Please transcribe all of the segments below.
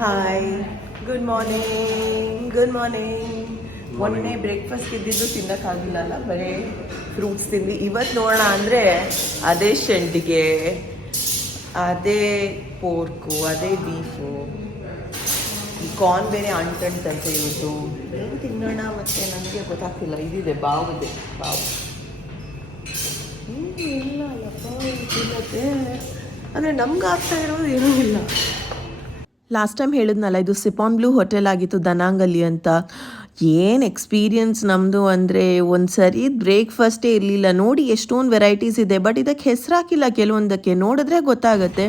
Hi, good morning. Good morning. ಮೊನ್ನೆ breakfast ಇದ್ದಿದ್ದು ತಿನ್ನೋಕ್ಕಾಗಿಲ್ಲಲ್ಲ, ಬರೀ ಫ್ರೂಟ್ಸ್ ತಿಂದು. ಇವತ್ತು ನೋಡೋಣ ಅಂದರೆ ಅದೇ ಶೆಂಡಿಗೆ, ಅದೇ ಪೋರ್ಕು, ಅದೇ ಬೀಫು, ಈ ಕಾರ್ನ್ ಬೇರೆ ಅಂಟಂಟಂತೆ ಇವತ್ತು. ಏನು ತಿನ್ನೋಣ ಮತ್ತು ನನಗೆ ಗೊತ್ತಾಗ್ತಿಲ್ಲ. ಇದಿದೆ ಬಾವು ಇಲ್ಲ ಅಲ್ಲಪ್ಪ ತಿನ್ನತ್ತೆ, ಅಂದರೆ ನಮ್ಗೆ ಆಗ್ತಾ ಇರೋದು ಏನೂ ಇಲ್ಲ. ಲಾಸ್ಟ್ ಟೈಮ್ ಹೇಳಿದ್ನಲ್ಲ, ಇದು ಸಿಪಾನ್ ಬ್ಲೂ ಹೋಟೆಲ್ ಆಗಿತ್ತು ದನಾಂಗಲ್ಲಿ ಅಂತ. ಏನು ಎಕ್ಸ್ಪೀರಿಯನ್ಸ್ ನಮ್ಮದು ಅಂದರೆ, ಒಂದು ಸರಿ ಬ್ರೇಕ್ಫಾಸ್ಟೇ ಇರಲಿಲ್ಲ. ನೋಡಿ ಎಷ್ಟೊಂದು ವೆರೈಟೀಸ್ ಇದೆ, ಬಟ್ ಇದಕ್ಕೆ ಹೆಸರಾಕಿಲ್ಲ. ಕೆಲವೊಂದಕ್ಕೆ ನೋಡಿದ್ರೆ ಗೊತ್ತಾಗುತ್ತೆ,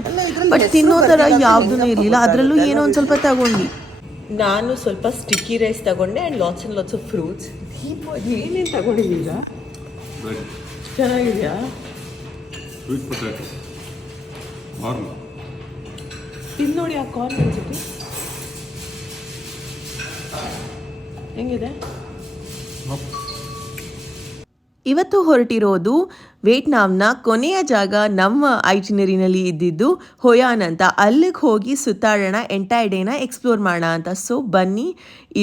ಬಟ್ ತಿನ್ನೋ ಥರ ಯಾವುದೂ ಇರಲಿಲ್ಲ. ಅದರಲ್ಲೂ ಏನೋ ಒಂದು ಸ್ವಲ್ಪ ತಗೊಂಡು ನಾನು ಸ್ವಲ್ಪ ಸ್ಟಿಕ್ಕಿ ರೈಸ್ ತಗೊಂಡೆ ಆ್ಯಂಡ್ ಲಾಟ್ಸ್ ಆಫ್ ಫ್ರೂಟ್ಸ್. ಏನೇನು ತಗೊಂಡಿದ್ದೀರಾ? ಚೆನ್ನಾಗಿದೆಯಾ? Sweet potato corn. ಇದು ನೋಡಿ, ಆ ಕಾರ್ನ್ ಅನ್ಸುತ್ತೆ ಹೆಂಗಿದೆ. ಇವತ್ತು ಹೊರಟಿರೋದು ವಿಯೆಟ್ನಾಂನ ಕೊನೆಯ ಜಾಗ ನಮ್ಮ ಐಟಿನರಿನಲ್ಲಿ ಇದ್ದಿದ್ದು ಹೊಯಾನ್ ಅಂತ. ಅಲ್ಲಿಗೆ ಹೋಗಿ ಸುತ್ತಾಡೋಣ, ಎಂಟೈರ್ ಡೇನ ಎಕ್ಸ್ಪ್ಲೋರ್ ಮಾಡೋಣ ಅಂತ. ಸೊ ಬನ್ನಿ,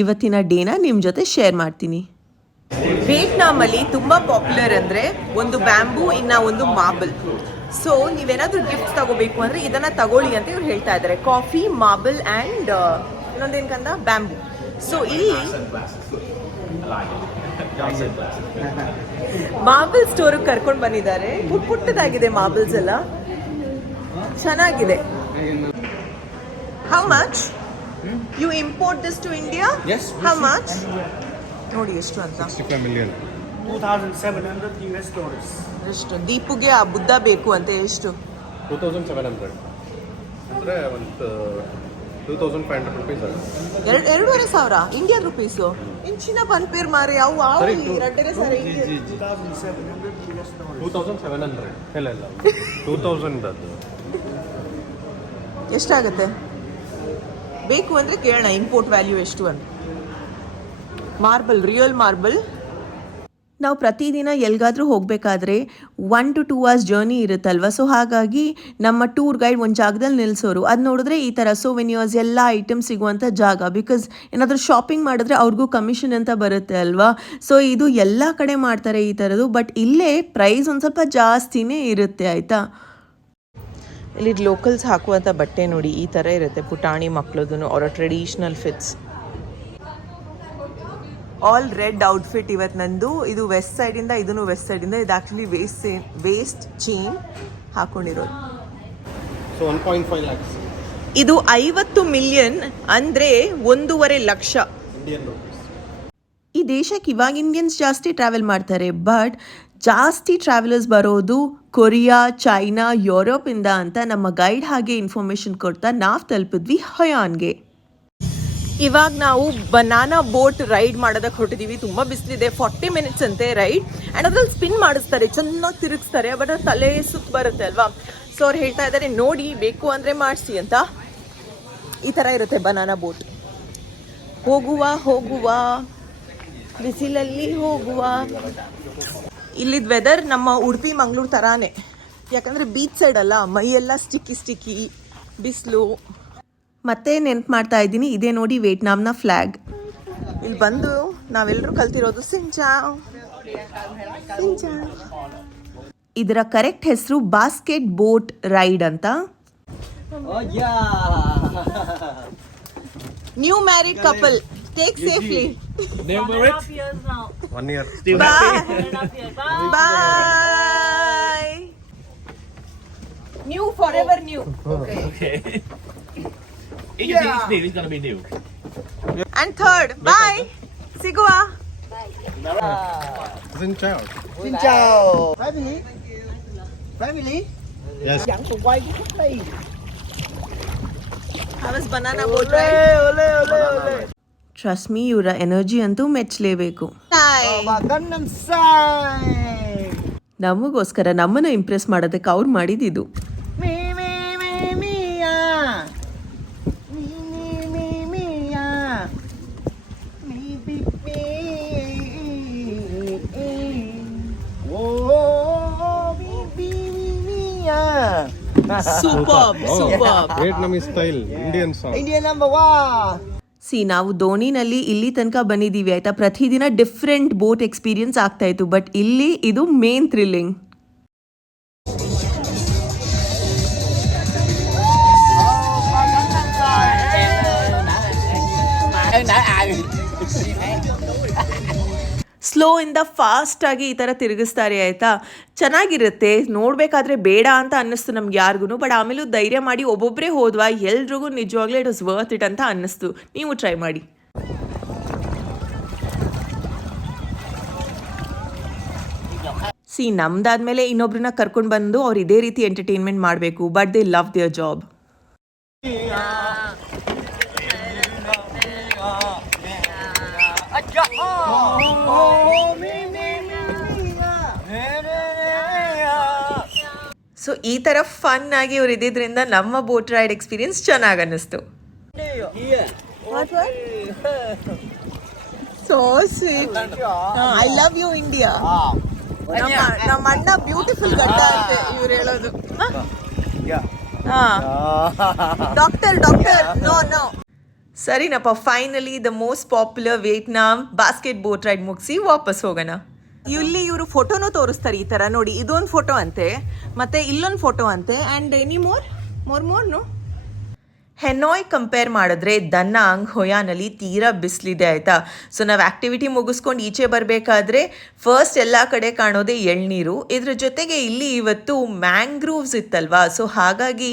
ಇವತ್ತಿನ ಡೇನ ನಿಮ್ಮ ಜೊತೆ ಶೇರ್ ಮಾಡ್ತೀನಿ. ವಿಯೆಟ್ನಾಮಲ್ಲಿ ತುಂಬ ಪಾಪ್ಯುಲರ್ ಅಂದರೆ ಒಂದು ಬ್ಯಾಂಬೂ, ಇನ್ನು ಒಂದು ಮಾರ್ಬಲ್. ಸೊ ನೀವೇನಾದರೂ ಗಿಫ್ಟ್ ತಗೋಬೇಕು ಅಂದರೆ ಇದನ್ನು ತಗೊಳ್ಳಿ ಅಂತ ಇವ್ರು ಹೇಳ್ತಾ ಇದ್ದಾರೆ. ಕಾಫಿ, ಮಾರ್ಬಲ್ ಆ್ಯಂಡ್ ಇನ್ನೊಂದೇನು ಕಂದ ಬ್ಯಾಂಬೂ. ಸೊ ಇಲ್ಲಿ ಮಾರ್ಬಲ್ ಸ್ಟೋರಿಗೆ ಕರ್ಕೊಂಡು ಬಂದಿದ್ದಾರೆ. ಪುಟ್ಟದಾಗಿದೆ ಮಾರ್ಬಲ್ಸ್ ಎಲ್ಲ, ಚೆನ್ನಾಗಿದೆ. How much you import this to India? How much ನೋಡಿ ಎಷ್ಟು ಅಂತ. 65 million. 2,700 US dollars. ಎಷ್ಟು ದೀಪುಗೆ ಆ ಬುದ್ಧ ಬೇಕು ಅಂತ? ಎಷ್ಟು? 2,700 ಅಂದರೆ ಒಂದು 2,500 rupees ಆಗುತ್ತೆ. 2,500 ಇಂಡಿಯನ್ ರುಪೀಸು. ಇಂಚಿನ ಪನ್ಪೇರ್ ಮಾರಿ ಅವು ರಡ್ಡರೆ ಸರಿ. 2,700 US dollars. 2,700 ಇಲ್ಲ 2,000 ಅದು. ಎಷ್ಟಾಗುತ್ತೆ ಬೇಕು ಅಂದರೆ ಕೇಳೋಣ, ಇಂಪೋರ್ಟ್ ವ್ಯಾಲ್ಯೂ ಎಷ್ಟು ಅಂತ. Marble, real marble. ನಾವು ಪ್ರತಿದಿನ ಎಲ್ಲಿಗಾದರೂ ಹೋಗಬೇಕಾದ್ರೆ 1 to 2 hours ಜರ್ನಿ ಇರುತ್ತಲ್ವ. ಸೊ ಹಾಗಾಗಿ ನಮ್ಮ ಟೂರ್ ಗೈಡ್ ಒಂದು ಜಾಗದಲ್ಲಿ ನಿಲ್ಲಿಸೋರು. ಅದು ನೋಡಿದ್ರೆ ಈ ಥರ ಸೋವೆನಿಯರ್ಸ್ ಎಲ್ಲ ಐಟಮ್ ಸಿಗುವಂಥ ಜಾಗ. ಬಿಕಾಸ್ ಏನಾದರೂ ಶಾಪಿಂಗ್ ಮಾಡಿದ್ರೆ ಅವ್ರಿಗೂ ಕಮಿಷನ್ ಅಂತ ಬರುತ್ತೆ ಅಲ್ವಾ. ಸೊ ಇದು ಎಲ್ಲ ಕಡೆ ಮಾಡ್ತಾರೆ ಈ ಥರದ್ದು, ಬಟ್ ಇಲ್ಲೇ ಪ್ರೈಸ್ ಒಂದು ಸ್ವಲ್ಪ ಜಾಸ್ತಿನೇ ಇರುತ್ತೆ, ಆಯಿತಾ. ಇಲ್ಲಿ ಲೋಕಲ್ಸ್ ಹಾಕುವಂಥ ಬಟ್ಟೆ ನೋಡಿ ಈ ಥರ ಇರುತ್ತೆ. ಪುಟಾಣಿ ಮಕ್ಕಳದು ಅವರ traditional fits. All red outfit ಇವತ್ತು ನಂದು. ಇದು ವೆಸ್ಟ್ ಸೈಡಿಂದ, ಇದನ್ನು ವೆಸ್ಟ್ ಸೈಡಿಂದ. ಇದು ಆ್ಯಕ್ಚುಲಿ ವೇಸ್ಟ್ ಚೈನ್ ಹಾಕೊಂಡಿರೋದು. So 1.5 lakhs. ಇದು 50 ಮಿಲಿಯನ್ ಅಂದರೆ 1.5 ಲಕ್ಷ ಇಂಡಿಯನ್ ರೂಪೀಸ್. ಈ ದೇಶಕ್ಕೆ ಇವಾಗ ಇಂಡಿಯನ್ಸ್ ಜಾಸ್ತಿ ಟ್ರಾವೆಲ್ ಮಾಡ್ತಾರೆ, ಬಟ್ ಜಾಸ್ತಿ ಟ್ರಾವೆಲರ್ಸ್ ಬರೋದು ಕೊರಿಯಾ, ಚೈನಾ, ಯುರೋಪಿಂದ ಅಂತ ನಮ್ಮ ಗೈಡ್ ಹಾಗೆ ಇನ್ಫಾರ್ಮೇಷನ್ ಕೊಡ್ತಾ ನಾವು ತಲುಪಿದ್ವಿ ಹೊಯಾನ್ಗೆ. ಇವಾಗ ನಾವು ಬನಾನಾ ಬೋಟ್ ರೈಡ್ ಮಾಡೋದಕ್ಕೆ ಹೊರಟಿದ್ದೀವಿ. ತುಂಬ ಬಿಸಿಲಿದೆ. 40 minutes ಅಂತೆ ರೈಡ್. ಆ್ಯಂಡ್ ಅದ್ರಲ್ಲಿ ಸ್ಪಿನ್ ಮಾಡಿಸ್ತಾರೆ, ಚೆನ್ನಾಗಿ ತಿರುಗಿಸ್ತಾರೆ, ಬಟ್ ಅದು ತಲೆ ಸುತ್ತ ಬರುತ್ತೆ ಅಲ್ವಾ. ಸೊ ಅವ್ರು ಹೇಳ್ತಾ ಇದ್ದಾರೆ ನೋಡಿ ಬೇಕು ಅಂದರೆ ಮಾಡಿಸಿ ಅಂತ. ಈ ಥರ ಇರುತ್ತೆ ಬನಾನಾ ಬೋಟ್. ಹೋಗುವ ಬಿಸಿಲಲ್ಲಿ ಹೋಗುವ. ಇಲ್ಲಿದ್ದ ವೆದರ್ ನಮ್ಮ ಉಡುಪಿ ಮಂಗಳೂರು ಥರಾನೇ, ಯಾಕಂದರೆ ಬೀಚ್ ಸೈಡ್ ಅಲ್ಲ, ಮೈಯೆಲ್ಲ ಸ್ಟಿಕ್ಕಿ ಬಿಸಿಲು. ಮತ್ತೆ ನೆನ್ಪು ಮಾಡ್ತಾ ಇದ್ದೀನಿ, ಇದೇ ನೋಡಿ ವಿಯೆಟ್ನಾಂನ ಫ್ಲ್ಯಾಗ್. ಇಲ್ಲಿ ಬಂದು ನಾವೆಲ್ಲರೂ ಕಲ್ತಿರೋದು ಸಿಂಚಾವ್. ಇದರ ಕರೆಕ್ಟ್ ಹೆಸರು ಬಾಸ್ಕೆಟ್ ಬೋಟ್ ರೈಡ್ ಅಂತ. New married couple, take safely. 1 year. Bye. New forever new. Okay. It's new. It's gonna be new. And third, bye. Sigua. Xin chào. Xin chào. Family. Yes. Dẫn cùng quay cái khúc đi. How was banana boat ride? Ole. Trust me, ಇವರ energy ಅಂತೂ ಮೆಚ್ಚಲೇಬೇಕು. Bà Gangnam Style. ನಮಗೋಸ್ಕರ ನಮ್ಮನ್ನು Impress ಮಾಡೋದಕ್ಕೆ ಅವ್ರು ಮಾಡಿದ್ದು. Super super. Vietnamese style, Indian song. Indian number one. C ನಾವು ಧೋನಿನಲ್ಲಿ ಇಲ್ಲಿ ತನಕ ಬಂದಿದ್ದೀವಿ ಆಯಿತಾ, ಪ್ರತಿದಿನ ಡಿಫ್ರೆಂಟ್ ಬೋಟ್ ಎಕ್ಸ್ಪೀರಿಯನ್ಸ್ ಆಗ್ತಾ ಇತ್ತು, ಬಟ್ ಇಲ್ಲಿ ಇದು ಮೇನ್ ಥ್ರಿಲ್ಲಿಂಗ್. ಸ್ಲೋ ಇಂದ ಫಾಸ್ಟಾಗಿ ಈ ಥರ ತಿರುಗಿಸ್ತಾರೆ ಆಯಿತಾ, ಚೆನ್ನಾಗಿರುತ್ತೆ ನೋಡಬೇಕಾದ್ರೆ. ಬೇಡ ಅಂತ ಅನ್ನಿಸ್ತು ನಮ್ಗೆ ಯಾರಿಗೂ, ಬಟ್ ಆಮೇಲೂ ಧೈರ್ಯ ಮಾಡಿ ಒಬ್ಬೊಬ್ಬರೇ ಹೋದ್ವಾ, ಎಲ್ರಿಗೂ ನಿಜವಾಗ್ಲೂ ಇಟ್ ವಾಸ್ ವರ್ತ್ ಇಟ್ ಅಂತ ಅನ್ನಿಸ್ತು. ನೀವು ಟ್ರೈ ಮಾಡಿ. ಸಿ ನಮ್ದಾದ್ಮೇಲೆ ಇನ್ನೊಬ್ರನ್ನ ಕರ್ಕೊಂಡು ಬಂದು ಅವ್ರು ಇದೇ ರೀತಿ ಎಂಟರ್ಟೈನ್ಮೆಂಟ್ ಮಾಡಬೇಕು, but they love their job. So ಈ ಥರ ಫನ್ ಆಗಿ ಇವ್ರು ಇದ್ದಿದ್ರಿಂದ ನಮ್ಮ ಬೋಟ್ ರೈಡ್ ಎಕ್ಸ್ಪೀರಿಯನ್ಸ್ ಚೆನ್ನಾಗಿ ಅನ್ನಿಸ್ತು. So sweet. I love you India. ನಮ್ಮ ಅಣ್ಣ ಬ್ಯೂಟಿಫುಲ್ ಗಡ್ಡ ಅಂತೆ ಇವ್ರು ಹೇಳೋದು. ಡಾಕ್ಟರ್ ನೋ ಸರಿನಪ್ಪ. Finally the most popular Vietnam basket boat ride ಮುಗಿಸಿ ವಾಪಸ್ ಹೋಗೋಣ. ಇಲ್ಲಿ ಇವರು ಫೋಟೋನೂ ತೋರಿಸ್ತಾರೆ ಈ ಥರ ನೋಡಿ, ಇದೊಂದು ಫೋಟೋ ಅಂತೆ, ಮತ್ತೆ ಇಲ್ಲೊಂದು ಫೋಟೋ ಅಂತೆ, and any more no. Hanoi compare ಮಾಡಿದ್ರೆ ದನ್ನಾಂಗ್ ಹೊಯಾನಲ್ಲಿ ತೀರಾ ಬಿಸಿಲಿದೆ ಆಯಿತಾ. ಸೊ ನಾವು ಆ್ಯಕ್ಟಿವಿಟಿ ಮುಗಿಸ್ಕೊಂಡು ಈಚೆ ಬರಬೇಕಾದ್ರೆ ಫಸ್ಟ್ ಎಲ್ಲ ಕಡೆ ಕಾಣೋದೇ ಎಳ್ನೀರು. ಇದ್ರ ಜೊತೆಗೆ ಇಲ್ಲಿ ಇವತ್ತು ಮ್ಯಾಂಗ್ರೋವ್ಸ್ ಇತ್ತಲ್ವಾ, ಸೊ ಹಾಗಾಗಿ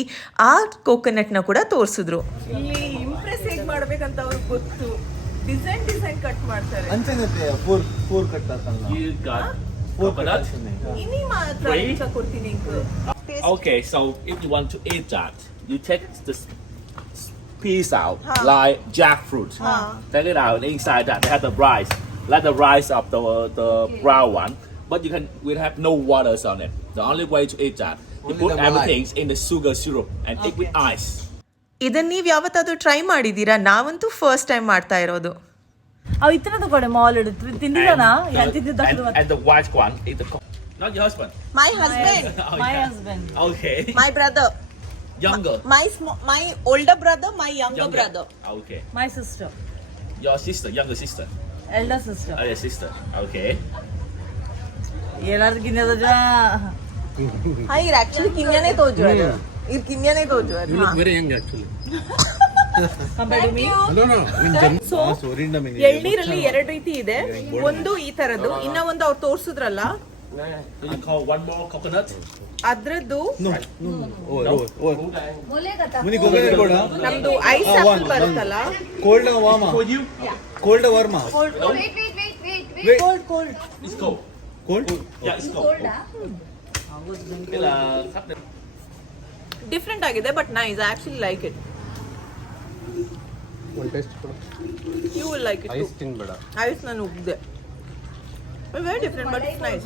ಆ ಕೋಕೋನಟ್ನ ಕೂಡ ತೋರಿಸಿದ್ರು. ಇಲ್ಲಿ ಇಂಪ್ರೆಸ್ ಹೇಗೆ ಮಾಡ್ಬೇಕಂತ ಅವ್ರಿಗೆ ಗೊತ್ತು. ಡಿಸೈನ್ ಕಟ್ ಮಾಡ್ತಾರೆ. ಫೋರ್ ಕಟ್ ಆಗ್ತಲ್ಲ. You got coconut. ಇನ್ನಿ ಮಾತ್ರ ಕೊಡ್ತೀನಿ. Okay, so if you want to eat that, you take this piece out, like jackfruit. Take it out, and inside that they have the rice, like the rice of the brown one. But we have no waters on it. The only way to eat that, you put everything in the sugar syrup and eat with ice. ಇದನ್ನ ನೀವು ಯಾವತ್ತಾದ್ರೂ try ಮಾಡಿದ್ದೀರಾ? ನಾವಂತೂ first time ಮಾಡ್ತಾ ಇರೋದು. ಅವು ಇತ್ತನದು ಕೊಡೆ mall ಇಡುತ್ತೆ ತಿಂದಿದ್ದಾನಾ? And the white one is not your husband. My husband. My husband. Okay. My brother. Younger. My older brother, my younger brother. Okay. My sister. Your sister, younger sister. Elder sister. Oh, your sister. Okay. ಏನಾದ್ರು ಗಿನ್ನದ ಜನ. हाँ ये actually किन्याने तो जो है ये किन्याने तो जो है. You look very young actually. Compared to me. No. So Sorindam in ಎಳ್ನೀರಲ್ಲಿ ಎರಡು ರೀತಿ ಇದೆ. ಒಂದು ಈ ತರದ್ದು, ಇನ್ನ ಒಂದು ಅವ್ರು ತೋರ್ಸಿದ್ರಲ್ಲ Do you call one more coconut? ಅದ್ರದ್ದು ಮುನಿ ಕೋಕೋನಟ್ ಕೊಡ. ನಮ್ದು ಐಸ್ ಆಪಲ್ ಬರುತ್ತಲ್ಲ. ಕೋಲ್ಡ್ ವಾಮ. ಕೋಲ್ಡ್ ವರ್ಮ. Cold. It's cold. Cold. Yeah, it's cold. Cái là sắp được. Different ಆಗಿದೆ but nice. I actually like it. One taste. You will like it. Ice tin bada. Ice ನಾನು ಉಗ್ದೆ. Very different but it's nice.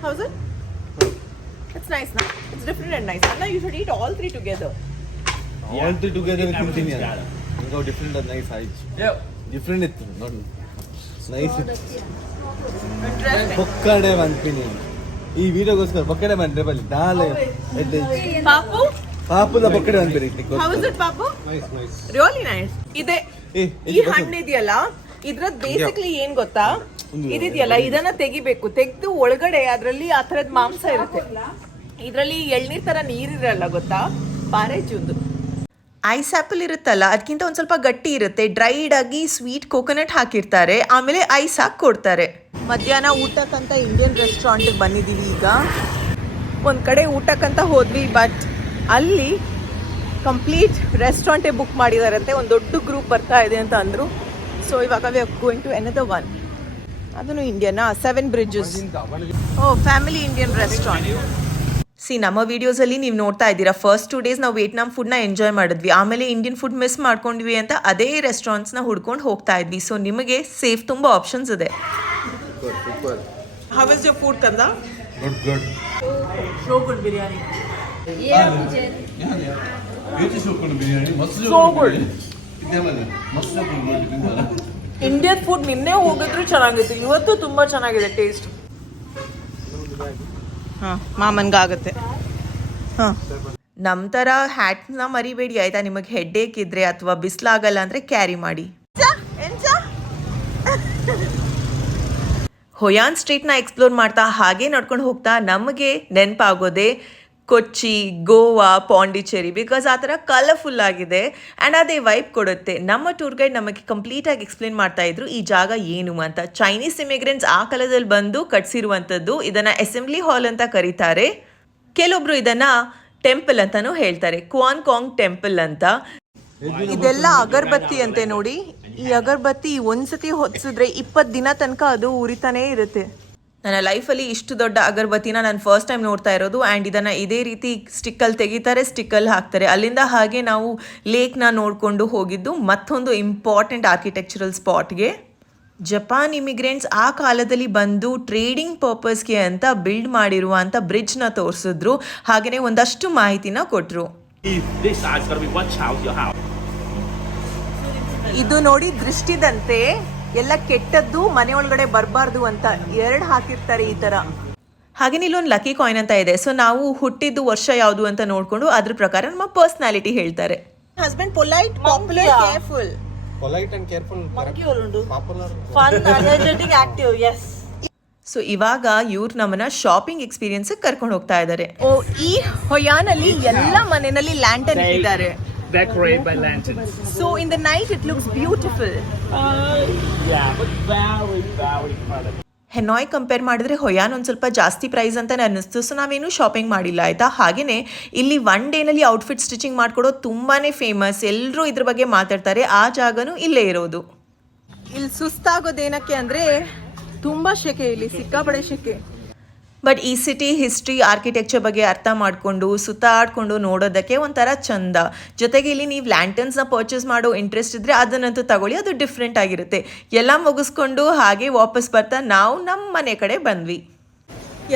How's it? It's nice now. It's different and nice. Anna, you should eat all three together. All three together with Everything Indian. together. How different and nice eyes. Yeah. Different it. Not nice. Interesting. ಪಕ್ಕಡೆ ಬಂದ್ತೀನಿ ಈ ವಿಡಿಯೋಗೋಸ್ಕರ ಪಕ್ಕಡೆ ಬಂದ್ರೆ ಬಲ್ಲಿ ನಾಳೆ Papu? ಪಾಪುದ ಪಕ್ಕಡೆ ಬಂದ್ಬಿರಿ. How is it, Papu? Nice. Really nice. ಇದೆ ಈ ಹಣ್ಣು ಇದೆಯಲ್ಲ, ಇದ್ರದ್ದು basically ಏನ್ ಗೊತ್ತಾ, ಇದಿದೆಯಲ್ಲ ಇದನ್ನ ತೆಗಿಬೇಕು. ತೆಗೆದು ಒಳಗಡೆ ಅದ್ರಲ್ಲಿ ಆ ಥರದ್ ಮಾಂಸ ಇರುತ್ತೆ. ಇದ್ರಲ್ಲಿ ಎಳ್ನೀರ್ ತರ ನೀರಿರಲ್ಲ ಗೊತ್ತಾ, ಪಾರೆ ಜೂದು. ಐಸ್ ಆಪಲ್ ಇರುತ್ತಲ್ಲ ಅದಕ್ಕಿಂತ ಒಂದು ಸ್ವಲ್ಪ ಗಟ್ಟಿ ಇರುತ್ತೆ. ಡ್ರೈಡ್ ಆಗಿ ಸ್ವೀಟ್ ಕೋಕೋನಟ್ ಹಾಕಿರ್ತಾರೆ, ಆಮೇಲೆ ಐಸ್ ಹಾಕಿ ಕೊಡ್ತಾರೆ. ಮಧ್ಯಾಹ್ನ ಊಟಕ್ಕಂತ ಇಂಡಿಯನ್ ರೆಸ್ಟೋರೆಂಟ್ಗೆ ಬಂದಿದ್ದೀವಿ. ಈಗ ಒಂದು ಕಡೆ ಊಟಕ್ಕಂತ ಹೋದ್ವಿ, ಬಟ್ ಅಲ್ಲಿ ಕಂಪ್ಲೀಟ್ ರೆಸ್ಟೋರೆಂಟೇ ಬುಕ್ ಮಾಡಿದಾರಂತೆ. ಒಂದು ದೊಡ್ಡ ಗ್ರೂಪ್ ಬರ್ತಾ ಇದೆ ಅಂತ ಅಂದರು. ಸೊ ಇವಾಗ we are going to another one. ಅದನ್ನು Indian 7 Bridges. Oh family Indian restaurant. See ನಮ್ಮ ವಿಡಿಯೋಸಲ್ಲಿ ನೀವು ನೋಡ್ತಾ ಇದ್ದೀರಾ, ಫಸ್ಟ್ 2 days ನಾವು ವಿಯೆಟ್ನಾಂ ಫುಡ್ನ ಎಂಜಾಯ್ ಮಾಡಿದ್ವಿ, ಆಮೇಲೆ ಇಂಡಿಯನ್ ಫುಡ್ ಮಿಸ್ ಮಾಡ್ಕೊಂಡ್ವಿ ಅಂತ ಅದೇ ರೆಸ್ಟೋರೆಂಟ್ಸ್ನ ಹುಡ್ಕೊಂಡು ಹೋಗ್ತಾ ಇದ್ವಿ. ಸೊ ನಿಮಗೆ ಸೇಫ್ ತುಂಬ ಆಪ್ಷನ್ಸ್ ಇದೆ. ಹೌ ಇಸ್ ಯೋರ್ ಫುಡ್ ಕಂದ? Good. So good biryani. Indian food ನಿನ್ನೆ ಹೋಗಿದ್ರು ಚೆನ್ನಾಗಿತ್ತು, ಇವತ್ತು ತುಂಬ ಚೆನ್ನಾಗಿದೆ ಟೇಸ್ಟ್. ಹಾಂ ಮಾಮನ್ಗಾಗುತ್ತೆ. ಹಾಂ ನಮ್ಮ ಥರ ಹ್ಯಾಟ್ನ ಮರಿಬೇಡಿ ಆಯಿತಾ. ನಿಮಗೆ ಹೆಡ್ಡೇಕ್ ಇದ್ದರೆ ಅಥವಾ ಬಿಸಿಲಾಗಲ್ಲ ಅಂದರೆ ಕ್ಯಾರಿ ಮಾಡಿ. ಹೊಯಾನ್ ಸ್ಟ್ರೀಟ್ನ ಎಕ್ಸ್ಪ್ಲೋರ್ ಮಾಡ್ತಾ ಹಾಗೆ ನಡ್ಕೊಂಡು ಹೋಗ್ತಾ ನಮಗೆ ನೆನಪಾಗೋದೆ ಕೊಚ್ಚಿ, ಗೋವಾ, ಪಾಂಡಿಚೇರಿ. ಬಿಕಾಸ್ ಆ ಥರ ಕಲರ್ಫುಲ್ ಆಗಿದೆ ಆ್ಯಂಡ್ ಅದೇ ವೈಬ್ ಕೊಡುತ್ತೆ. ನಮ್ಮ ಟೂರ್ ಗೈಡ್ ನಮಗೆ ಕಂಪ್ಲೀಟಾಗಿ ಎಕ್ಸ್ಪ್ಲೇನ್ ಮಾಡ್ತಾ ಇದ್ರು ಈ ಜಾಗ ಏನು ಅಂತ. ಚೈನೀಸ್ ಇಮಿಗ್ರೆಂಟ್ಸ್ ಆ ಕಾಲದಲ್ಲಿ ಬಂದು ಕಟ್ಸಿರುವಂಥದ್ದು. ಇದನ್ನು ಅಸೆಂಬ್ಲಿ ಹಾಲ್ ಅಂತ ಕರೀತಾರೆ. ಕೆಲವೊಬ್ರು ಇದನ್ನು ಟೆಂಪಲ್ ಅಂತಲೂ ಹೇಳ್ತಾರೆ, ಕ್ವಾನ್ ಕಾಂಗ್ ಟೆಂಪಲ್ ಅಂತ. ಇದೆಲ್ಲ ಅಗರಬತ್ತಿ ಅಂತೆ ನೋಡಿ. ಈ ಅಗರಬತ್ತಿ ಒಂದ್ಸತಿ ಹೊತ್ಸಿದ್ರೆ 20 ದಿನ ತನಕ ಅದು ಉರಿತಾನೇ ಇರುತ್ತೆ. ನನ್ನ ಲೈಫಲ್ಲಿ ಇಷ್ಟು ದೊಡ್ಡ ಅಗರಬತ್ತಿನ ನಾನು ಫಸ್ಟ್ ಟೈಮ್ ನೋಡ್ತಾ ಇರೋದು. ಆ್ಯಂಡ್ ಇದನ್ನು ಇದೇ ರೀತಿ ಸ್ಟಿಕ್ಕಲ್ಲಿ ತೆಗಿತಾರೆ, ಸ್ಟಿಕ್ಕಲ್ಲಿ ಹಾಕ್ತಾರೆ. ಅಲ್ಲಿಂದ ಹಾಗೆ ನಾವು ಲೇಕ್ನ ನೋಡಿಕೊಂಡು ಹೋಗಿದ್ದು ಮತ್ತೊಂದು ಇಂಪಾರ್ಟೆಂಟ್ ಆರ್ಕಿಟೆಕ್ಚರಲ್ ಸ್ಪಾಟ್ಗೆ. ಜಪಾನ್ ಇಮಿಗ್ರೆಂಟ್ಸ್ ಆ ಕಾಲದಲ್ಲಿ ಬಂದು ಟ್ರೇಡಿಂಗ್ ಪರ್ಪಸ್ಗೆ ಅಂತ ಬಿಲ್ಡ್ ಮಾಡಿರುವಂಥ ಬ್ರಿಡ್ಜ್ನ ತೋರಿಸಿದ್ರು. ಹಾಗೆಯೇ ಒಂದಷ್ಟು ಮಾಹಿತಿನ ಕೊಟ್ಟರು. This side's gonna be watch out your house. ಇದು ನೋಡಿ ದೃಷ್ಟಿದಂತೆ ಎಲ್ಲ ಕೆಟ್ಟದ್ದು ಮನೆ ಒಳಗಡೆ ಬರಬಾರ್ದು ಅಂತ 2 ಹಾಕಿರ್ತಾರೆ ಈ ಥರ. ಹಾಗೆ ಇಲ್ಲೊಂದು ಲಕ್ಕಿ ಕಾಯಿನ್ ಅಂತ ಇದೆ. ಸೊ ನಾವು ಹುಟ್ಟಿದ್ದು ವರ್ಷ ಯಾವುದು ಅಂತ ನೋಡಿಕೊಂಡು ಅದ್ರ ಪ್ರಕಾರ ನಮ್ಮ ಪರ್ಸ್ನಾಲಿಟಿ ಹೇಳ್ತಾರೆ. Husband polite, popular, careful. Polite and careful. Popular. Fun, energetic, active. Yes. So ಇವಾಗ ಇವ್ರು ನಮ್ಮನ್ನ ಶಾಪಿಂಗ್ ಎಕ್ಸ್ಪೀರಿಯನ್ಸ್ ಕರ್ಕೊಂಡು ಹೋಗ್ತಾ ಇದ್ದಾರೆ. ಓ, ಈ ಹೊಯಾನಲ್ಲಿ ಎಲ್ಲ ಮನೆಯಲ್ಲಿ ಲ್ಯಾಂಟರ್ನ್ ಇಟ್ಟಿದ್ದಾರೆ. Decorated by lanterns. So in the night it looks beautiful. Yeah, but very colorful. ಹೆನಾಯ್ compare ಮಾಡಿದ್ರೆ ಹೊಯಾನ್ ಒಂದು ಸ್ವಲ್ಪ ಜಾಸ್ತಿ ಪ್ರೈಸ್ ಅಂತ ಅನ್ನಿಸ್ತು. ಸೊ ನಾವೇನು ಶಾಪಿಂಗ್ ಮಾಡಿಲ್ಲ ಆಯಿತಾ. ಹಾಗೆಯೇ ಇಲ್ಲಿ 1 ಡೇನಲ್ಲಿ ಔಟ್ಫಿಟ್ ಸ್ಟಿಚಿಂಗ್ ಮಾಡ್ಕೊಡೋದು ತುಂಬಾ ಫೇಮಸ್. ಎಲ್ಲರೂ ಇದ್ರ ಬಗ್ಗೆ ಮಾತಾಡ್ತಾರೆ. ಆ ಜಾಗನೂ ಇಲ್ಲೇ ಇರೋದು. ಇಲ್ಲಿ ಸುಸ್ತಾಗೋದೇನಕ್ಕೆ ಅಂದರೆ ತುಂಬ ಶೆಕೆ, ಇಲ್ಲಿ ಸಿಕ್ಕಾಪಡೆ ಶೆಕೆ. ಬಟ್ ಈ ಸಿಟಿ ಹಿಸ್ಟ್ರಿ, ಆರ್ಕಿಟೆಕ್ಚರ್ ಬಗ್ಗೆ ಅರ್ಥ ಮಾಡಿಕೊಂಡು ಸುತ್ತಾಡ್ಕೊಂಡು ನೋಡೋದಕ್ಕೆ ಒಂಥರ ಚಂದ. ಜೊತೆಗೆ ಇಲ್ಲಿ ನೀವು ಲ್ಯಾಂಟರ್ನ್ಸ್ನ ಪರ್ಚೇಸ್ ಮಾಡೋ ಇಂಟ್ರೆಸ್ಟ್ ಇದ್ದರೆ ಅದನ್ನಂತೂ ತಗೊಳ್ಳಿ, ಅದು ಡಿಫ್ರೆಂಟ್ ಆಗಿರುತ್ತೆ. ಎಲ್ಲ ಮುಗಿಸ್ಕೊಂಡು ಹಾಗೆ ವಾಪಸ್ ಬರ್ತಾ ನಾವು ನಮ್ಮ ಮನೆ ಕಡೆ ಬಂದ್ವಿ.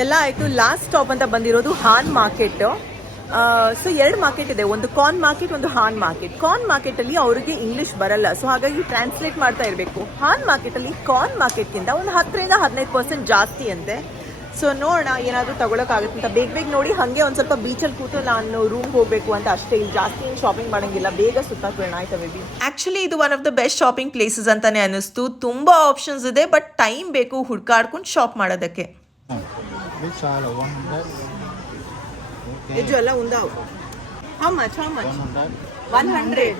ಎಲ್ಲ ಆಯಿತು. ಲಾಸ್ಟ್ ಸ್ಟಾಪ್ ಅಂತ ಬಂದಿರೋದು ಹಾನ್ ಮಾರ್ಕೆಟ್. ಸೊ 2 ಮಾರ್ಕೆಟ್ ಇದೆ, ಒಂದು ಕಾರ್ನ್ ಮಾರ್ಕೆಟ್, ಒಂದು ಹಾನ್ ಮಾರ್ಕೆಟ್. ಕಾರ್ನ್ ಮಾರ್ಕೆಟಲ್ಲಿ ಅವರಿಗೆ ಇಂಗ್ಲೀಷ್ ಬರಲ್ಲ, ಸೊ ಹಾಗಾಗಿ ಟ್ರಾನ್ಸ್ಲೇಟ್ ಮಾಡ್ತಾ ಇರಬೇಕು. ಹಾನ್ ಮಾರ್ಕೆಟಲ್ಲಿ ಕಾರ್ನ್ ಮಾರ್ಕೆಟ್ಗಿಂತ ಒಂದು 10ರಿಂದ 15% ಜಾಸ್ತಿ ಅಂತೆ. ಸೊ ನೋಡೋಣ ಏನಾದರೂ ತಗೊಳಕ್ಕಾಗುತ್ತೆ ಅಂತ. ಬೇಗ ನೋಡಿ. ಹಾಗೆ ಒಂದು ಸ್ವಲ್ಪ ಬೀಚಲ್ಲಿ ಕೂತು ನಾನು ರೂಮ್ಗೆ ಹೋಗಬೇಕು ಅಂತ ಅಷ್ಟೇ. ಇಲ್ಲಿ ಜಾಸ್ತಿ ಏನು ಶಾಪಿಂಗ್ ಮಾಡೋಂಗಿಲ್ಲ, ಬೇಗ ಸುತ್ತಾಕೋಣ ಆಯ್ತಾ ಬೇಬಿ. ಆ್ಯಕ್ಚುಲಿ ಇದು one of the best shopping places ಅಂತಾನೆ ಅನ್ನಿಸ್ತು. ತುಂಬ ಆಪ್ಷನ್ಸ್ ಇದೆ, ಬಟ್ ಟೈಮ್ ಬೇಕು ಹುಡ್ಕಾಡ್ಕೊಂಡು ಶಾಪ್ ಮಾಡೋದಕ್ಕೆ. ಇದು ಎಲ್ಲ ಉಂದಾವು. How much 100.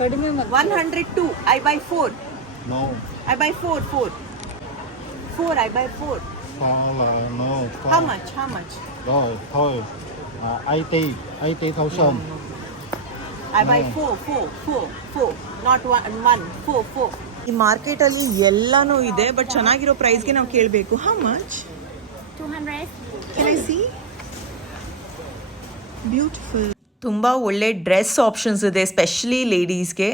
ಕಡಿಮೆ 102. I buy 4. No. I buy 4. I buy 4. No. How much? Rồi, thôi. 80,000. I buy 4. Not 1. 4. ಈ ಮಾರ್ಕೆಟ್ ಅಲ್ಲಿ ಎಲ್ಲಾನು ಇದೆ, ಬಟ್ ಚೆನ್ನಾಗಿರೋ ಪ್ರೈಸ್ಗೆ ನಾವು ಕೇಳಬೇಕು. How much? 200. Can I see? Beautiful. ತುಂಬ ಒಳ್ಳೆ ಡ್ರೆಸ್ ಆಪ್ಷನ್ಸ್ ಇದೆ, ಸ್ಪೆಷಲಿ ಲೇಡೀಸ್ಗೆ.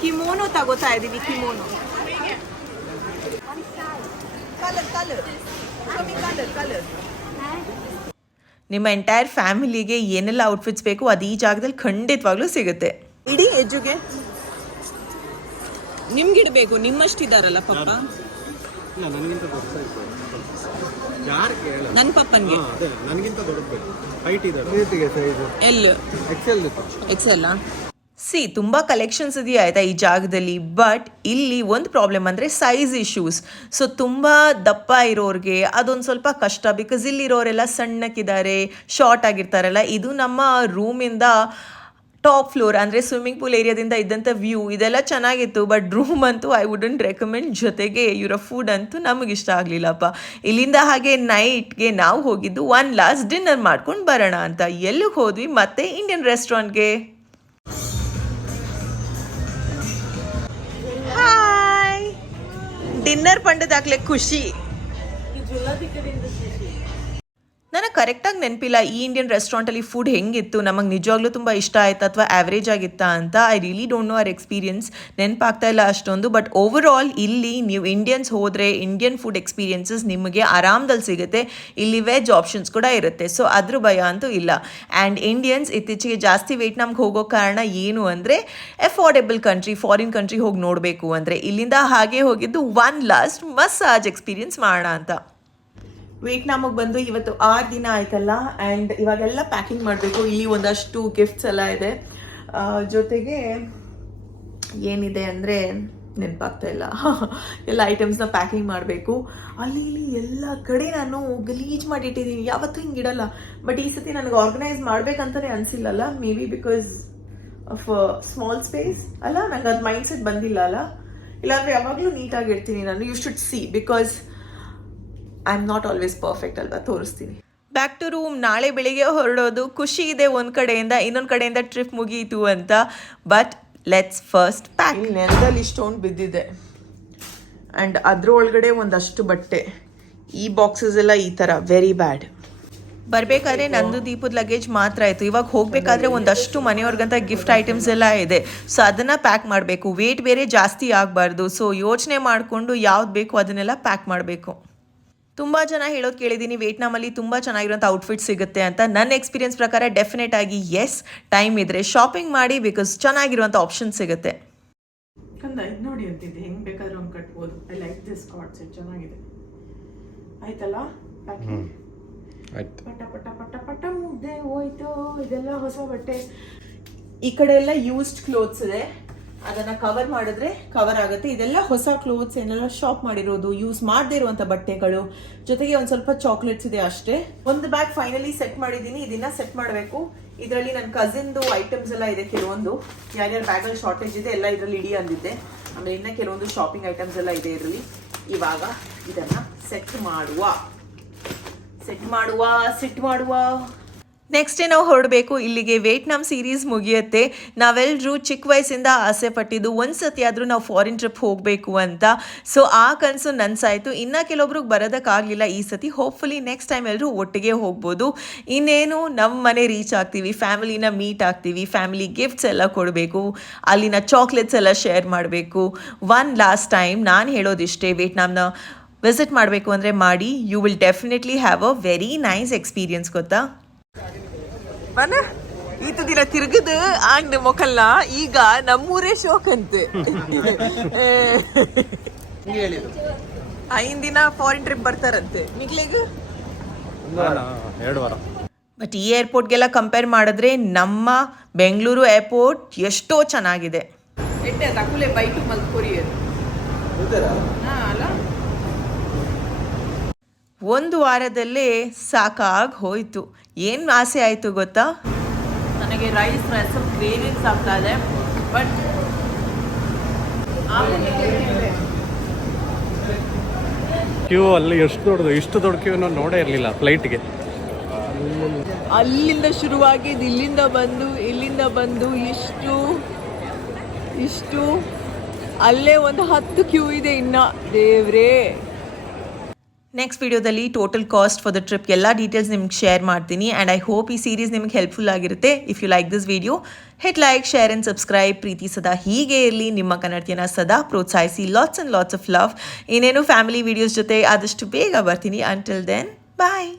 ಕಿಮೋನೋ ತಗೋತಾ ಇದ್ದೀವಿ. ಕಿಮೋನೋ ಕಲರ್. ನಿಮ್ಮ ಎಂಟೈರ್ ಫ್ಯಾಮಿಲಿಗೆ ಏನೆಲ್ಲ ಔಟ್ಫಿಟ್ಸ್ ಬೇಕು ಅದು ಈ ಜಾಗದಲ್ಲಿ ಖಂಡಿತವಾಗ್ಲೂ ಸಿಗುತ್ತೆ. ಇಡೀ ಎಜ್ಜುಗೆ ನಿಮ್ಗಿಡ್ಬೇಕು, ನಿಮ್ಮಷ್ಟಿದಾರಲ್ಲ ಪಪ್ಪ. ಇಲ್ಲ, ನನಗಿಂತ ದೊಡ್ಡ ಇತ್ತು. ಯಾರು ಕೇಳ? ನನ್ನ ಪಪ್ಪನ್ಗೆ ಅದೇ ನನಗಿಂತ ದೊಡ್ಡಬೇಕು. ಹೈಟ್ ಇದ್ದಾರೆ. L Excel. ಸಿ ತುಂಬ ಕಲೆಕ್ಷನ್ಸ್ ಇದೆಯಾ ಆಯಿತಾ ಈ ಜಾಗದಲ್ಲಿ. ಬಟ್ ಇಲ್ಲಿ ಒಂದು ಪ್ರಾಬ್ಲಮ್ ಅಂದರೆ ಸೈಜ್ ಇಶ್ಯೂಸ್. ಸೊ ತುಂಬ ದಪ್ಪ ಇರೋರಿಗೆ ಅದೊಂದು ಸ್ವಲ್ಪ ಕಷ್ಟ. ಬಿಕಾಸ್ ಇಲ್ಲಿರೋರೆಲ್ಲ ಸಣ್ಣಕ್ಕಿದ್ದಾರೆ, ಶಾರ್ಟ್ ಆಗಿರ್ತಾರಲ್ಲ. ಇದು ನಮ್ಮ ರೂಮಿಂದ ಟಾಪ್ ಫ್ಲೋರ್ ಅಂದರೆ ಸ್ವಿಮ್ಮಿಂಗ್ ಪೂಲ್ ಏರಿಯಾದಿಂದ ಇದ್ದಂಥ ವ್ಯೂ ಇದೆಲ್ಲ ಚೆನ್ನಾಗಿತ್ತು. ಬಟ್ ರೂಮ್ ಅಂತೂ ಐ ವುಡಂಟ್ ರೆಕಮೆಂಡ್. ಜೊತೆಗೆ ಇವರ ಫುಡ್ ಅಂತೂ ನಮಗಿಷ್ಟ ಆಗಲಿಲ್ಲಪ್ಪ. ಇಲ್ಲಿಂದ ಹಾಗೆ ನೈಟ್ಗೆ ನಾವು ಹೋಗಿದ್ದು ಒನ್ ಲಾಸ್ಟ್ ಡಿನ್ನರ್ ಮಾಡ್ಕೊಂಡು ಬರೋಣ ಅಂತ. ಎಲ್ಲಿಗೆ ಹೋದ್ವಿ? ಮತ್ತೆ ಇಂಡಿಯನ್ ರೆಸ್ಟೋರೆಂಟ್ಗೆ. ಹಾಯ್, ಡಿನ್ನರ್ ಪಂಡದಾಗಲೇ ಖುಷಿ. ನನಗೆ ಕರೆಕ್ಟಾಗಿ ನೆನಪಿಲ್ಲ ಈ ಇಂಡಿಯನ್ ರೆಸ್ಟೋರೆಂಟಲ್ಲಿ ಫುಡ್ ಹೆಂಗಿತ್ತು, ನಮಗೆ ನಿಜವಾಗ್ಲೂ ತುಂಬ ಇಷ್ಟ ಆಯ್ತಾ ಅಥವಾ ಆ್ಯಾವ್ರೇಜ್ ಆಗಿತ್ತಾ ಅಂತ. I really don't know our experience, ನೆನಪಾಗ್ತಾ ಇಲ್ಲ ಅಷ್ಟೊಂದು. ಬಟ್ ಓವರ್ ಆಲ್ ಇಲ್ಲಿ ನೀವು ಇಂಡಿಯನ್ಸ್ ಹೋದರೆ ಇಂಡಿಯನ್ ಫುಡ್ ಎಕ್ಸ್ಪೀರಿಯನ್ಸಸ್ ನಿಮಗೆ ಆರಾಮದಲ್ಲಿ ಸಿಗುತ್ತೆ. ಇಲ್ಲಿ ವೆಜ್ ಆಪ್ಷನ್ಸ್ ಕೂಡ ಇರುತ್ತೆ, ಸೊ ಅದ್ರ ಭಯ ಅಂತೂ ಇಲ್ಲ. ಆ್ಯಂಡ್ ಇಂಡಿಯನ್ಸ್ ಇತ್ತೀಚೆಗೆ ಜಾಸ್ತಿ ವಿಯೆಟ್ನಾಮ್ಗೆ ಹೋಗೋ ಕಾರಣ ಏನು ಅಂದರೆ ಅಫೋರ್ಡೆಬಲ್ ಕಂಟ್ರಿ, ಫಾರಿನ್ ಕಂಟ್ರಿ ಹೋಗಿ ನೋಡಬೇಕು ಅಂದರೆ. ಇಲ್ಲಿಂದ ಹಾಗೆ ಹೋಗಿದ್ದು ಒನ್ ಲಾಸ್ಟ್ ಮಸಾಜ್ ಎಕ್ಸ್ಪೀರಿಯನ್ಸ್ ಮಾಡೋಣ ಅಂತ. ವಿಯೆಟ್ನಾಮಿಗೆ ಬಂದು ಇವತ್ತು 6 ದಿನ ಆಯ್ತಲ್ಲ, ಆ್ಯಂಡ್ ಇವಾಗೆಲ್ಲ ಪ್ಯಾಕಿಂಗ್ ಮಾಡಬೇಕು. ಇಲ್ಲಿ ಒಂದಷ್ಟು ಗಿಫ್ಟ್ಸ್ ಎಲ್ಲ ಇದೆ, ಜೊತೆಗೆ ಏನಿದೆ ಅಂದರೆ ನೆನಪಾಗ್ತಾ ಇಲ್ಲ. ಎಲ್ಲ ಐಟಮ್ಸ್ನ ಪ್ಯಾಕಿಂಗ್ ಮಾಡಬೇಕು. ಅಲ್ಲಿ ಇಲ್ಲಿ ಎಲ್ಲ ಕಡೆ ನಾನು ಗಲೀಜ್ ಮಾಡಿಟ್ಟಿದ್ದೀನಿ, ಯಾವತ್ತೂ ಹಿಂಗಿಡಲ್ಲ. ಬಟ್ ಈ ಸತಿ ನನಗೆ ಆರ್ಗನೈಸ್ ಮಾಡ್ಬೇಕಂತಲೇ ಅನಿಸಿಲ್ಲಲ್ಲ, maybe because of small space ಅಲ್ಲ, ನಂಗೆ ಅದು ಮೈಂಡ್ ಸೆಟ್ ಬಂದಿಲ್ಲ ಅಲ್ಲ. ಇಲ್ಲಾಂದರೆ ಯಾವಾಗಲೂ ನೀಟಾಗಿ ಇಡ್ತೀನಿ ನಾನು. You should see, because I am not always perfect ಅಲ್ವಾ, ತೋರಿಸ್ತೀನಿ. Back to room. ನಾಳೆ ಬೆಳಿಗ್ಗೆ ಹೊರಡೋದು. ಖುಷಿ ಇದೆ ಒಂದು ಕಡೆಯಿಂದ, ಇನ್ನೊಂದು ಕಡೆಯಿಂದ ಟ್ರಿಪ್ ಮುಗೀತು ಅಂತ. But let's first pack. ನೆಲದಲ್ಲಿ ಇಷ್ಟೊಂದು ಬಿದ್ದಿದೆ, ಆ್ಯಂಡ್ ಅದ್ರ ಒಳಗಡೆ ಒಂದಷ್ಟು ಬಟ್ಟೆ. ಈ ಬಾಕ್ಸಸ್ ಎಲ್ಲ ಈ ಥರ ವೆರಿ ಬ್ಯಾಡ್. ಬರಬೇಕಾದ್ರೆ ನಂದು ದೀಪದ ಲಗೇಜ್ ಮಾತ್ರ ಆಯಿತು. ಇವಾಗ ಹೋಗಬೇಕಾದ್ರೆ ಒಂದಷ್ಟು ಮನೆಯವ್ರಿಗಂತ ಗಿಫ್ಟ್ ಐಟಮ್ಸ್ ಎಲ್ಲ ಇದೆ, ಸೊ ಅದನ್ನು ಪ್ಯಾಕ್ ಮಾಡಬೇಕು. ವೇಟ್ ಬೇರೆ ಜಾಸ್ತಿ ಆಗಬಾರ್ದು, ಸೊ ಯೋಚನೆ ಮಾಡಿಕೊಂಡು ಯಾವ್ದು ಬೇಕು ಅದನ್ನೆಲ್ಲ ಪ್ಯಾಕ್ ಮಾಡಬೇಕು. ತುಂಬ ಜನ ಹೇಳೋದು ಕೇಳಿದ್ದೀನಿ, ವಿಯೆಟ್ನಾಮಲ್ಲಿ ತುಂಬ ಚೆನ್ನಾಗಿರೋಂಥ ಔಟ್ಫಿಟ್ ಸಿಗುತ್ತೆ ಅಂತ. ನನ್ನ ಎಕ್ಸ್ಪೀರಿಯನ್ಸ್ ಪ್ರಕಾರ ಡೆಫಿನೆಟ್ ಆಗಿ ಎಸ್, ಟೈಮ್ ಇದ್ದರೆ ಶಾಪಿಂಗ್ ಮಾಡಿ, ಬಿಕಾಸ್ ಚೆನ್ನಾಗಿರುವಂಥ ಆಪ್ಷನ್ ಸಿಗುತ್ತೆ. ಕಂದ ಇದು ನೋಡಿ ಅಂತಿದ್ದೆ, ಹೆಂಗೆ ಬೇಕಾದ್ರೂ ಒಂದು ಕಟ್ಬೋದು. I like this card set, ಚೆನ್ನಾಗಿದೆ. ಆಯ್ತಲ್ಲ ಪ್ಯಾಕಿಂಗ್? ಪಟ ಪಟ ಪಟ ಪಟ ಮುಗ್ದೆ ಹೋಯ್ತು. ಇದೆಲ್ಲ ಹೊಸ ಬಟ್ಟೆ. ಈ ಕಡೆ ಎಲ್ಲ ಯೂಸ್ಡ್ ಕ್ಲೋತ್ಸ್ ಇದೆ, ಅದನ್ನು ಕವರ್ ಮಾಡಿದ್ರೆ ಕವರ್ ಆಗುತ್ತೆ. ಇದೆಲ್ಲ ಹೊಸ ಕ್ಲೋತ್ಸ್, ಏನೆಲ್ಲ ಶಾಪ್ ಮಾಡಿರೋದು, ಯೂಸ್ ಮಾಡದೇ ಇರುವಂಥ ಬಟ್ಟೆಗಳು, ಜೊತೆಗೆ ಒಂದು ಸ್ವಲ್ಪ ಚಾಕ್ಲೇಟ್ಸ್ ಇದೆ ಅಷ್ಟೇ. ಒಂದು ಬ್ಯಾಗ್ ಫೈನಲಿ ಸೆಟ್ ಮಾಡಿದ್ದೀನಿ, ಇದನ್ನ ಸೆಟ್ ಮಾಡಬೇಕು. ಇದರಲ್ಲಿ ನನ್ನ ಕಸಿನ್ದು ಐಟಮ್ಸ್ ಎಲ್ಲ ಇದೆ ಕೆಲವೊಂದು. ಯಾರ್ಯಾರು ಬ್ಯಾಗಲ್ಲಿ ಶಾರ್ಟೇಜ್ ಇದೆ ಎಲ್ಲ ಇದರಲ್ಲಿ ಇಡಿ ಅಂದಿದ್ದೆ. ಆಮೇಲೆ ಇನ್ನೂ ಕೆಲವೊಂದು ಶಾಪಿಂಗ್ ಐಟಮ್ಸ್ ಎಲ್ಲ ಇದೆ ಇದರಲ್ಲಿ. ಇವಾಗ ಇದನ್ನು ಸೆಟ್ ಮಾಡುವ. ನೆಕ್ಸ್ಟ್ ಡೇ ನಾವು ಹೊರಡಬೇಕು. ಇಲ್ಲಿಗೆ ವಿಯೆಟ್ನಾಮ್ ಸೀರೀಸ್ ಮುಗಿಯುತ್ತೆ. ನಾವೆಲ್ಲರೂ ಚಿಕ್ಕ ವಯಸ್ಸಿಂದ ಆಸೆ ಪಟ್ಟಿದ್ದು ಒಂದು ಸತಿ ಆದರೂ ನಾವು ಫಾರಿನ್ ಟ್ರಿಪ್ ಹೋಗಬೇಕು ಅಂತ. ಸೊ ಆ ಕನಸು ನನಸಾಯಿತು. ಇನ್ನು ಕೆಲವೊಬ್ರಿಗೆ ಬರೋದಕ್ಕಾಗಲಿಲ್ಲ ಈ ಸತಿ. ಹೋಪ್ಫುಲಿ ನೆಕ್ಸ್ಟ್ ಟೈಮ್ ಎಲ್ಲರೂ ಒಟ್ಟಿಗೆ ಹೋಗ್ಬೋದು. ಇನ್ನೇನು ನಮ್ಮ ಮನೆ ರೀಚ್ ಆಗ್ತೀವಿ, ಫ್ಯಾಮಿಲಿನ ಮೀಟ್ ಆಗ್ತೀವಿ, ಫ್ಯಾಮಿಲಿ ಗಿಫ್ಟ್ಸ್ ಎಲ್ಲ ಕೊಡಬೇಕು, ಅಲ್ಲಿನ ಚಾಕ್ಲೇಟ್ಸ್ ಎಲ್ಲ ಶೇರ್ ಮಾಡಬೇಕು. ಒನ್ ಲಾಸ್ಟ್ ಟೈಮ್ ನಾನು ಹೇಳೋದಿಷ್ಟೇ, ವಿಯೆಟ್ನಾಮ್ನ ವಿಸಿಟ್ ಮಾಡಬೇಕು ಅಂದರೆ ಮಾಡಿ. You will definitely have a very nice experience, ಗೊತ್ತಾ? ಬನ ಈತ ದಿನ ತಿರುಗದು ಆಂಡ್ ಮೊಕಲ್ಲ. ಈಗ ನಮ್ಮೂರೇ ಶೋಕ್ ಅಂತೆ. 5 ದಿನ ಫಾರಿನ್ ಟ್ರಿಪ್ ಬರ್ತಾರಂತೆ ಮಿಗ್ಲಿಗೆ. 2 ವಾರ. ಬಟ್ ಈ ಏರ್ಪೋರ್ಟ್ಗೆಲ್ಲ ಕಂಪೇರ್ ಮಾಡಿದ್ರೆ ನಮ್ಮ ಬೆಂಗಳೂರು ಏರ್ಪೋರ್ಟ್ ಎಷ್ಟೋ ಚೆನ್ನಾಗಿದೆ. ಬೈಟು ಮಲ್ಕೋರಿಯರ್ ಅಲ್ಲ, ಒಂದು ವಾರದಲ್ಲೇ ಸಾಕಾಗಿ ಹೋಯಿತು. ಏನು ಆಸೆ ಆಯಿತು ಗೊತ್ತಾ? ನನಗೆ ರೈಸ್ ರಸಮ್ ಕ್ರೇವಿಂಗ್ಸ್ ಆಗ್ತಾ ಇದೆ. ಬಟ್ ಕ್ಯೂ ಅಲ್ಲಿ ಎಷ್ಟು ದೊಡ್ಡದು, ಇಷ್ಟು ದೊಡ್ಡ ಕ್ಯೂ ನಾನು ನೋಡೇ ಇರಲಿಲ್ಲ ಫ್ಲೈಟ್ಗೆ. ಅಲ್ಲಿಂದ ಶುರುವಾಗಿದ್ದು ಇಲ್ಲಿಂದ ಬಂದು ಇಷ್ಟು ಅಲ್ಲೇ ಒಂದು 10 ಕ್ಯೂ ಇದೆ ಇನ್ನು. ದೇವ್ರೇ. ನೆಕ್ಸ್ಟ್ ವಿಡಿಯೋದಲ್ಲಿ total cost for the trip ಎಲ್ಲ ಡೀಟೇಲ್ಸ್ ನಿಮ್ಗೆ ಶೇರ್ ಮಾಡ್ತೀನಿ. ಆ್ಯಂಡ್ ಐ ಹೋಪ್ ಈ ಸೀರೀಸ್ ನಿಮ್ಗೆ ಹೆಲ್ಪ್ಫುಲ್ ಆಗಿರುತ್ತೆ. If you like this video, hit like, share and subscribe. ಪ್ರೀತಿ ಸದಾ ಹೀಗೆ ಇರಲಿ. ನಿಮ್ಮ ಕನ್ನಡತಿಯನ್ನು ಸದಾ ಪ್ರೋತ್ಸಾಹಿಸಿ. Lots and lots of love. ಇನ್ನೇನು ಫ್ಯಾಮಿಲಿ ವೀಡಿಯೋಸ್ ಜೊತೆ ಆದಷ್ಟು ಬೇಗ ಬರ್ತೀನಿ. ಅಂಟಿಲ್ ದೆನ್, ಬಾಯ್.